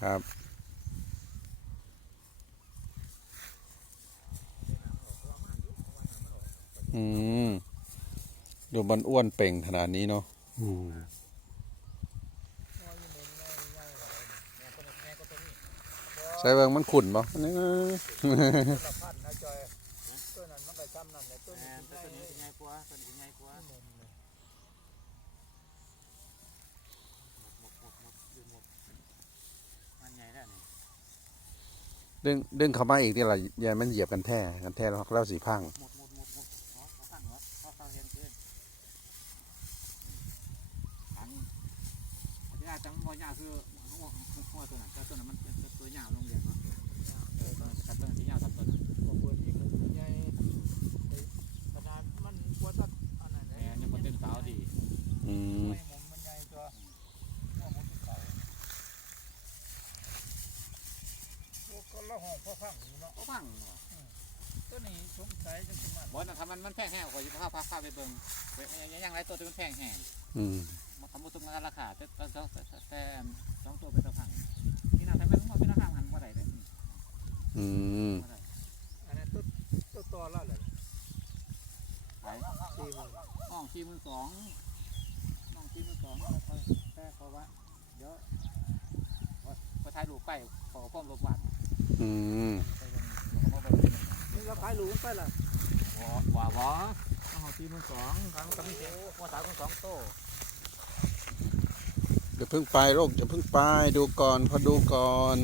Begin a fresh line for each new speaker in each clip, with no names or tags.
ครับ อืมดูมันอ้วนเป่งขนาดนี้เนาะ
อืม
ใส่เบิงมันขุ่นปะนี่
นะตัวนั้นมันก็ซ้ำนั่นแหละตัวนี้
ตัวนี้ใหญ่กว่าตัวนี้ใหญ่กว่าหมกหมกหมกหมกยืนหมกมันใหญ่แล้วนี่
ดึงดึงเข้ามาอีกที่ละยายมันเหยียบกันแท้กันแท้แล้วแล้วสีพัง
หมดหมดหมดหมดเพราะเขาตั้งเหรอเพราะเขาเห็นขึ้นขังที่อาจจะมอยาคือหัวหัวตัวนั้นตัวนั้นมันตัวยาลงเรียนเนาะเออตัวนั้นที่ยาวทำตัวนั้น
ก็เปิดที่มันใหญ่ขนาดมันกว่าตัดอันนั้น
แม่ยังบ่เต็มสาวดี
อืม
ไม่มุมมันใหญ่ตัวว่ามุมที่เขาโอ้ก็ละห้อง พ่อพังอยู่เนาะ
เขาฟัง
ตัวนี้สงสัยจังสิมัน
บ่นะคำมันมันแพงแห้งกว่าพาพาพาไปเบิ่งยังไรตัวที่มันแพงแห้ง
อืม
มาทำมุตุงานราคาแต่แต่แต่แต่สองตัวเป็นตัวพังที่น่าทำให้มันเป็นราคาพันกว่าไหนเลย
อืม
อันนั้นตัวตัวต่อละเลย
ไป
สี่หมื่น
ห้องสี่หมื่นสองห้องสี่หมื่นสองแต่เขาว่าเดี๋ยวพอถ่ายรูปไปขอความลบหวาน
อืม
ไปบนเขาบอกว่า
นี่เราขายหลูไปละ
ว่าว่าห้องสี่หมื่นสองครั้งก็มีเสียงว่าสามหมื่นสองโต
เดี๋ยวเพิ่งไปโรคจะเพิ่งไปดูก่อนพอดูก่อน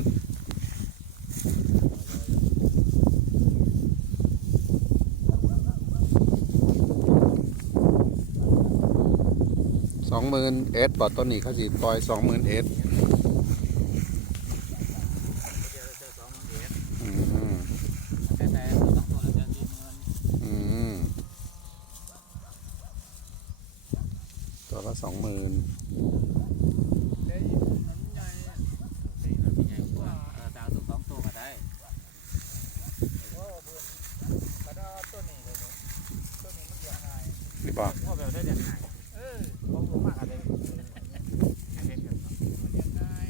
สองหมื่นเอสบอต้นนี้เขาสิปล่อยสองหมื่นเอส
เดี๋ยวเจอสองหมื่นเอ็ด
อืม
แต่แต่ตัวต้องตัวเจอสี่หมื่น
อืม ก็สองหมื่น
เดี๋ยวนั้นใหญ่
สี่นาทีใหญ่กว่าดาวตัวสองตัวก็ได้
ว่าเบิ่นกระดาษตัวนี้เลยเนาะตัวนี้มันเรียงง่าย
นี่บอก
ว่าแบบได้เรียนง่าย
เออ
ของผมมากอะไรเห็นกัน
มันเรียงง่าย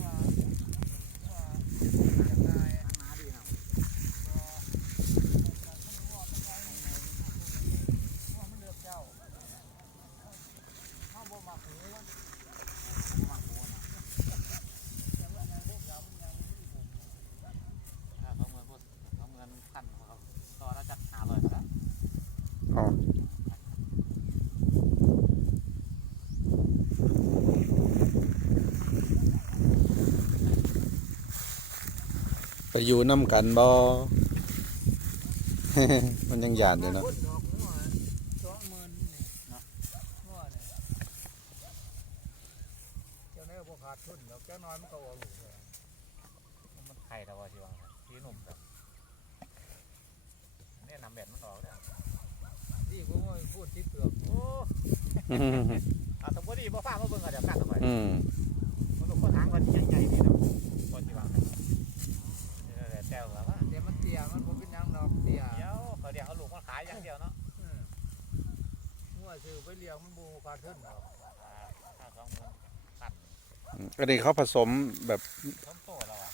ว่าว่าเรียงง่าย
ทั้งน้าดีนะ
ว่ามันเลือกเจ้าเขาบ่มักหูมัน
มากโคนอะ
แต่ว่าในพวกเรามันยังมีผม
เขาเงินพูดเขาเงินพันเขาต่อแล้วจักหาเลยแล้ว
อ๋อ ไปอยู่น้ำกันบ่ มันยังหยาดอยู่เนาะ
คนดอกหัวสองหมื่นนี่เนาะหัวนี่เจ้าแน่บ่ขาดทุนดอกเจ้าน้อยมันก็เอาลูกเลย
มันไข่แต่ว่าชีวังพี่หนุ่มแบบเนี่ยนำแบบมันออกเนี่ย
ที่ผมว่าพูดที่เปลือกโอ้
อะสมมติดีบ่ฟ้ามาเบิ่งกันเดี๋ยวกันทำไม
หัวซื้อไปเลี้ยงมันบ่ขาดทุนดอก
ถ้าสองหมื่นพัน
อันนี้เขาผสมแบบ
ต้นโตแล้วอะ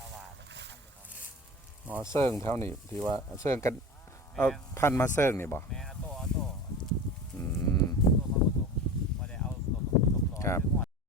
ละว่าเลยทำไปสองหมื่น
อ๋อเซิ่งแถวนี้ที่ว่าเซิ่งกันเอาพันธุ์มาเซิ่งนี่บ่
แม่เอาโตเอาโต
อืม
โตมาผสมมาได้เอาตัวผสมหล่อ
ครับ
เป็น